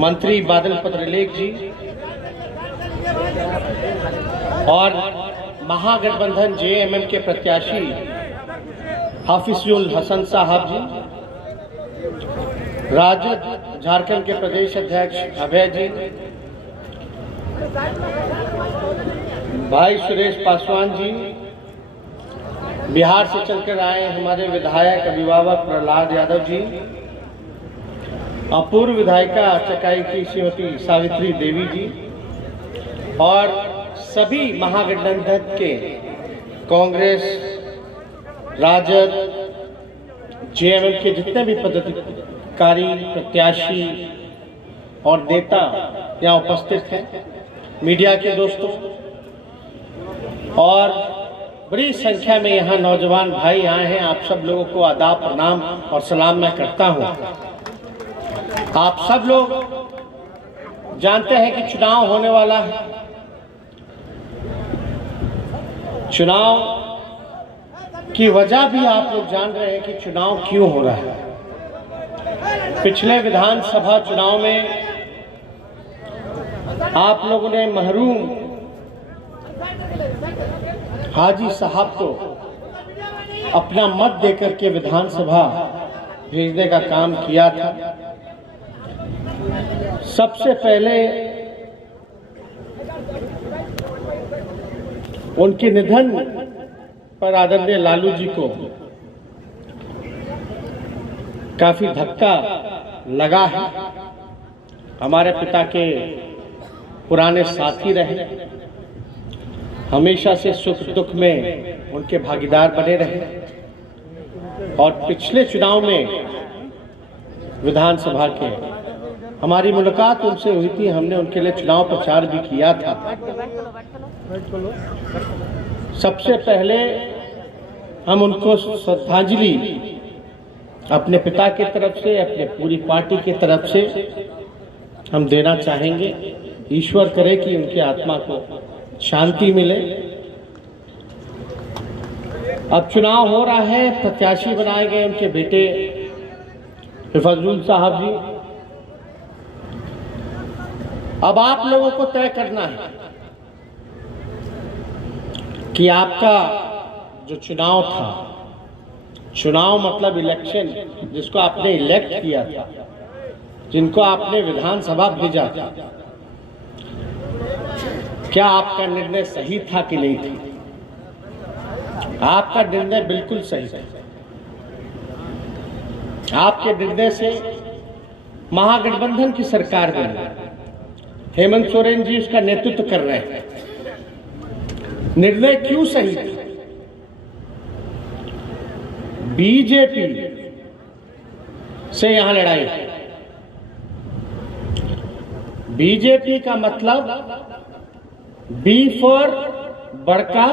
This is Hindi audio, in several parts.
मंत्री बादल पत्रलेख जी और महागठबंधन जेएमएम के प्रत्याशी हाफिजुल हसन साहब जी, राजद झारखंड के प्रदेश अध्यक्ष अभय जी, भाई सुरेश पासवान जी, बिहार से चलकर आए हमारे विधायक अभिभावक प्रहलाद यादव जी, अपूर्व विधायिका चकाई की श्रीमती सावित्री देवी जी और सभी महागठबंधन के कांग्रेस, राजद, जेएमएम के जितने भी पदाधिकारी, प्रत्याशी और नेता यहाँ उपस्थित हैं, मीडिया के दोस्तों और बड़ी संख्या में यहाँ नौजवान भाई आए हैं, आप सब लोगों को आदाब, प्रणाम और सलाम मैं करता हूँ। आप सब लोग जानते हैं कि चुनाव होने वाला है। चुनाव की वजह भी आप लोग जान रहे हैं कि चुनाव क्यों हो रहा है। पिछले विधानसभा चुनाव में आप लोगों ने महरूम हाजी साहब को अपना मत देकर के विधानसभा भेजने का काम किया था। सबसे पहले उनके निधन पर आदरणीय लालू जी को काफी धक्का लगा है। हमारे पिता के पुराने साथी रहे, हमेशा से सुख दुख में उनके भागीदार बने रहे और पिछले चुनाव में विधानसभा के हमारी मुलाकात उनसे हुई थी। हमने उनके लिए चुनाव प्रचार भी किया था। सबसे पहले हम उनको श्रद्धांजलि अपने पिता की तरफ से, अपने पूरी पार्टी की तरफ से हम देना चाहेंगे। ईश्वर करे कि उनकी आत्मा को शांति मिले। अब चुनाव हो रहा है, प्रत्याशी बनाए गए उनके बेटे हिफाजुल साहब जी। अब आप लोगों को तय करना है कि आपका जो चुनाव था, चुनाव मतलब इलेक्शन, जिसको आपने इलेक्ट किया था, जिनको आपने विधानसभा भेजा था, क्या आपका निर्णय सही था कि नहीं था? आपका निर्णय बिल्कुल सही था। आपके निर्णय से महागठबंधन की सरकार बनी। हेमंत सोरेन जी उसका नेतृत्व कर रहे हैं। निर्णय क्यों सही था? बीजेपी से यहां लड़ाई। बीजेपी का मतलब बी फॉर बड़का,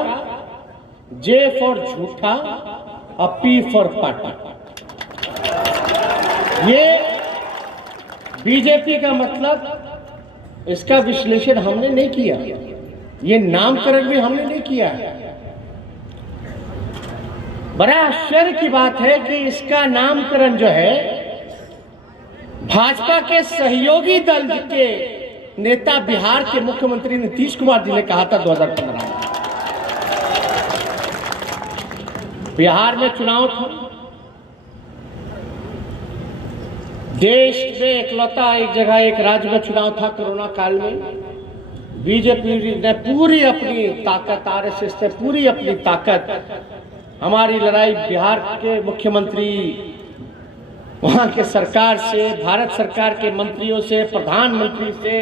जे फॉर झूठा और पी फॉर पार्टी। ये बीजेपी का मतलब, इसका विश्लेषण हमने नहीं किया, ये नामकरण भी हमने नहीं किया है। बड़ा आश्चर्य की बात है कि इसका नामकरण जो है भाजपा के सहयोगी दल के नेता बिहार के मुख्यमंत्री नीतीश कुमार जी ने कहा था 2015 में। बिहार में चुनाव था, देश में एकलौता एक जगह एक राज्य में चुनाव था कोरोना काल में। बीजेपी ने पूरी अपनी ताकत, आरएसएस ने पूरी अपनी ताकत, हमारी लड़ाई बिहार के मुख्यमंत्री, वहां के सरकार से, भारत सरकार के मंत्रियों से, प्रधानमंत्री से,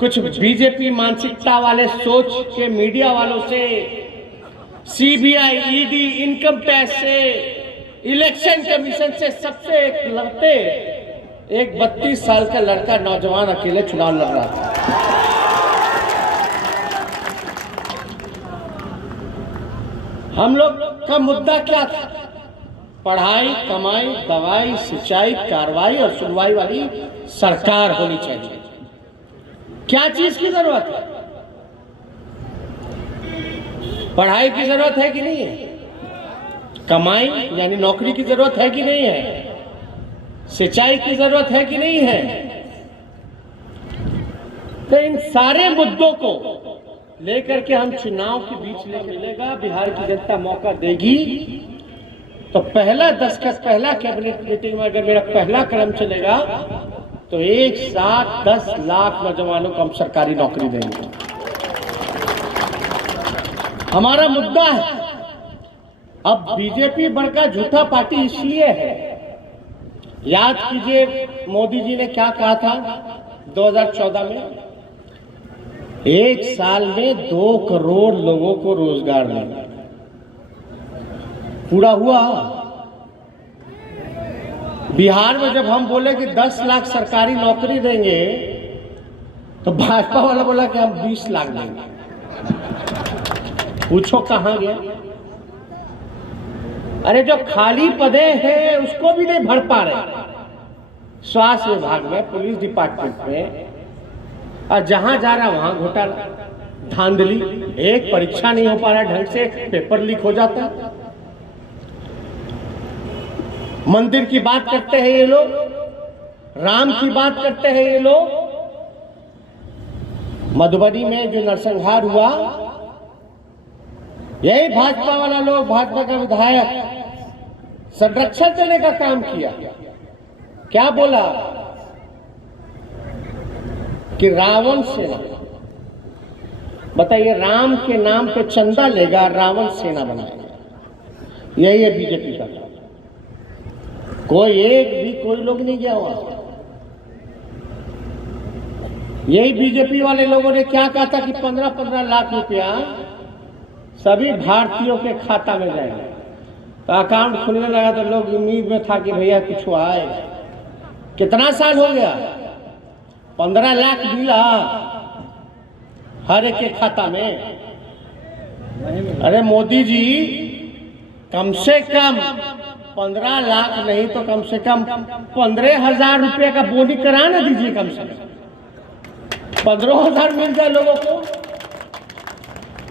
कुछ बीजेपी मानसिकता वाले सोच के मीडिया वालों से, सीबीआई, ईडी, इनकम टैक्स से, इलेक्शन कमीशन से, सबसे लड़ते एक 32 साल का लड़का नौजवान अकेले चुनाव लड़ रहा था। हम लोग का मुद्दा क्या था? पढ़ाई, कमाई, दवाई, सिंचाई, कार्रवाई और सुनवाई वाली सरकार होनी चाहिए। क्या चीज की जरूरत है? पढ़ाई की जरूरत है कि नहीं है? कमाई यानी नौकरी की जरूरत है कि नहीं है? सिंचाई की जरूरत है कि नहीं है? तो इन सारे मुद्दों को लेकर के हम चुनाव के बीच लेकर मिलेगा, बिहार की जनता मौका देगी तो पहला दस्तखत, पहला कैबिनेट मीटिंग में अगर मेरा पहला कदम चलेगा तो एक साथ 10 लाख नौजवानों को हम सरकारी नौकरी देंगे। हमारा मुद्दा है। अब बीजेपी बड़का झूठा पार्टी इसलिए है, याद कीजिए मोदी जी ने क्या कहा था 2014 में, एक साल में 2 करोड़ लोगों को रोजगार देंगे। पूरा हुआ। बिहार में जब हम बोले कि 10 लाख सरकारी नौकरी देंगे तो भाजपा वाला बोला कि हम 20 लाख देंगे। पूछो कहां गया? अरे जो खाली पदे हैं उसको भी नहीं भर पा रहे, स्वास्थ्य विभाग में, पुलिस डिपार्टमेंट में, और जहां जा रहा वहां घोटाला, धांधली। एक परीक्षा नहीं हो पा रहा ढंग से, पेपर लीक हो जाता है। मंदिर की बात करते हैं ये लोग, राम की बात करते हैं ये लोग। मधुबनी में जो नरसंहार हुआ, यही भाजपा वाला लोग, भाजपा का विधायक संरक्षण देने का काम किया। क्या बोला कि रावण सेना, बताइए, राम के नाम पे चंदा लेगा, रावण सेना बनाएगा। यही है बीजेपी का। कोई एक भी कोई लोग नहीं गया वहां। यही बीजेपी वाले लोगों ने क्या कहा था कि 15-15 लाख रुपया सभी भारतीयों के खाता में जाएगा। तो अकाउंट खुलने लगा तो लोग उम्मीद में था कि भैया कुछ आए। कितना साल हो गया? 15 लाख मिला हर एक के खाता में। अरे मोदी जी, कम से कम 15 लाख नहीं तो कम से कम 15,000 रुपये का बोनी करा ना दीजिए। कम से कम 15,000 मिल जाए लोगों को।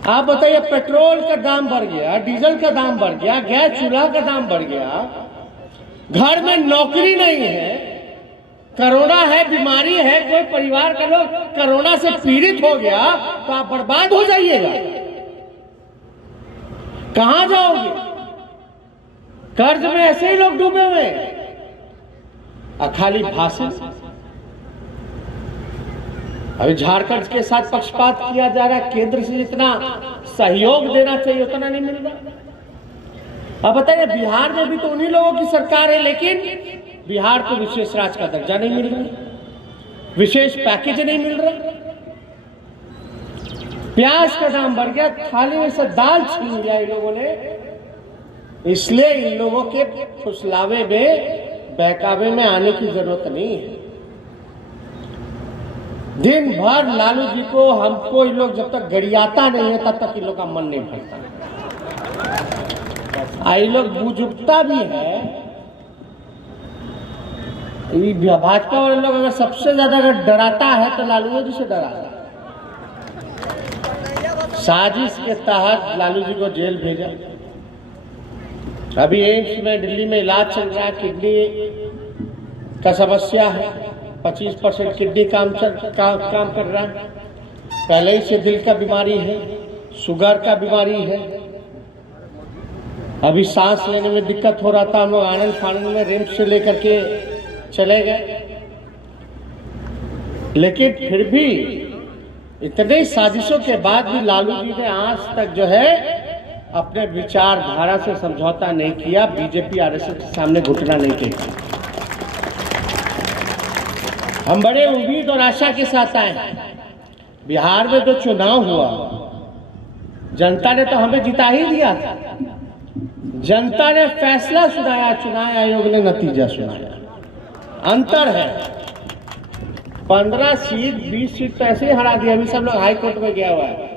आप बताइए, पेट्रोल का दाम बढ़ गया, डीजल का दाम बढ़ गया, गैस चूल्हा का दाम बढ़ गया, घर में नौकरी नहीं है, कोरोना है, बीमारी है, कोई परिवार का लोग कोरोना से पीड़ित हो गया तो आप बर्बाद हो जाइएगा। कहां जाओगे? कर्ज में ऐसे ही लोग डूबे हुए हैं। खाली भाषण। अभी झारखंड के साथ पक्षपात किया जा रहा है। केंद्र से जितना सहयोग देना चाहिए उतना नहीं मिल रहा। अब बताइए, बिहार में भी तो उन्हीं लोगों की सरकार है, लेकिन बिहार को विशेष राज्य का दर्जा नहीं मिल रहा, विशेष पैकेज नहीं मिल रहा। प्याज का दाम बढ़ गया, थाली में से दाल छीन लिया इन लोगों ने। इसलिए इन लोगों के फुसलावे में, बहकावे में आने की जरूरत नहीं है। दिन भर लालू जी को, हमको, इन लोग जब तक गरियाता नहीं है तब तक इन लोग का मन नहीं भरता। इन लोग बुजुर्गता भी है। भाजपा वाले लोग अगर सबसे ज्यादा अगर डराता है तो लालू जी से डराता है। साजिश के तहत लालू जी को जेल भेजा। अभी एम्स में दिल्ली में इलाज चल रहा है, किडनी का समस्या है। 25% किडनी काम कर रहा है। पहले ही से दिल का बीमारी है, शुगर का बीमारी है। अभी सांस लेने में दिक्कत हो रहा था। हम लोग आनंद फानंद में रिम्स से लेकर के चले गए, लेकिन फिर भी इतने साजिशों के बाद भी लालू जी ने आज तक जो है अपने विचारधारा से समझौता नहीं किया। बीजेपी आरएसएस के सामने घुटना नहीं टेका। हम बड़े उम्मीद और आशा के साथ आए। बिहार में जो चुनाव हुआ, जनता ने तो हमें जिता ही दिया था। जनता ने फैसला सुनाया, चुनाव आयोग ने नतीजा सुनाया। अंतर है। 15 सीट 20 सीट तो ऐसे ही हरा दिया। अभी सब लोग हाई कोर्ट में गया हुआ है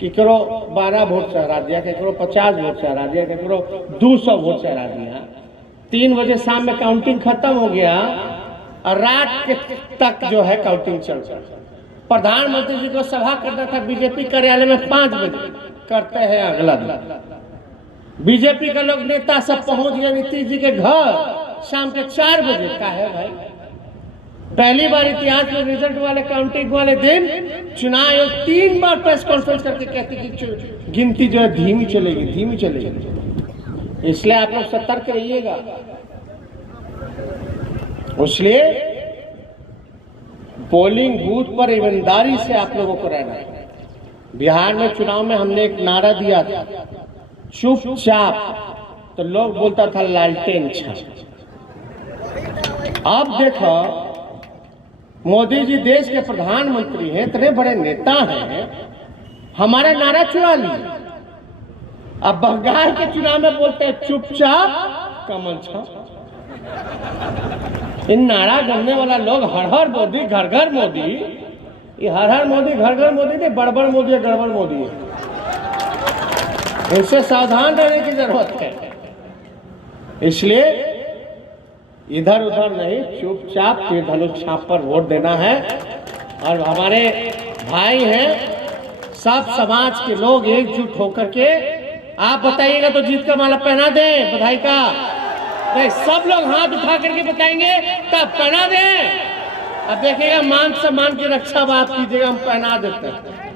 कि करो 12 वोट से हरा दिया, करो 50 वोट से हरा दिया, करो 200 वोट से हरा दिया। 3 बजे शाम में काउंटिंग खत्म हो गया और रात के तक जो है काउंटिंग चल रहा है। प्रधानमंत्री जी को सभा करना था बीजेपी कार्यालय में 5 बजे, करते हैं अगला दिन। बीजेपी का लोग नेता सब पहुंच गए नीतीश जी के घर शाम के 4 बजे। का है भाई, पहली बार इतिहास में रिजल्ट वाले काउंटिंग वाले दिन चुनाव आयोग 3 बार प्रेस कॉन्फ्रेंस करके कहती कि गिनती जो है धीमी चलेगी। इसलिए आप लोग सतर्क रहिएगा। इसलिए पोलिंग बूथ पर ईमानदारी से आप लोगों को रहना है। बिहार में चुनाव में हमने एक नारा दिया था, चुपचाप, तो लोग बोलता था लालटेन छाप। अब देखो, मोदी जी देश के प्रधानमंत्री हैं, इतने बड़े नेता हैं, हमारा नारा चुरा लिए। अब बंगाल के चुनाव में बोलते हैं चुपचाप कमल छाप। इन नारा गढ़ने वाला लोग हर हर मोदी घर घर मोदी, ये हर हर मोदी घर घर मोदी नहीं, बड़बड़ मोदी है, गड़बड़ मोदी है। इनसे सावधान रहने की जरूरत है। इसलिए इधर उधर नहीं, चुपचाप तीर धनुष छाप पर वोट देना है। और हमारे भाई हैं, सब समाज के लोग एकजुट होकर के, आप बताइएगा तो जीत का माला पहना दें, बधाई का नहीं, सब लोग हाथ उठा करके बताएंगे तब पहना दें। अब देखिएगा, मान सम्मान की रक्षा बात कीजिएगा, हम पहना देते हैं।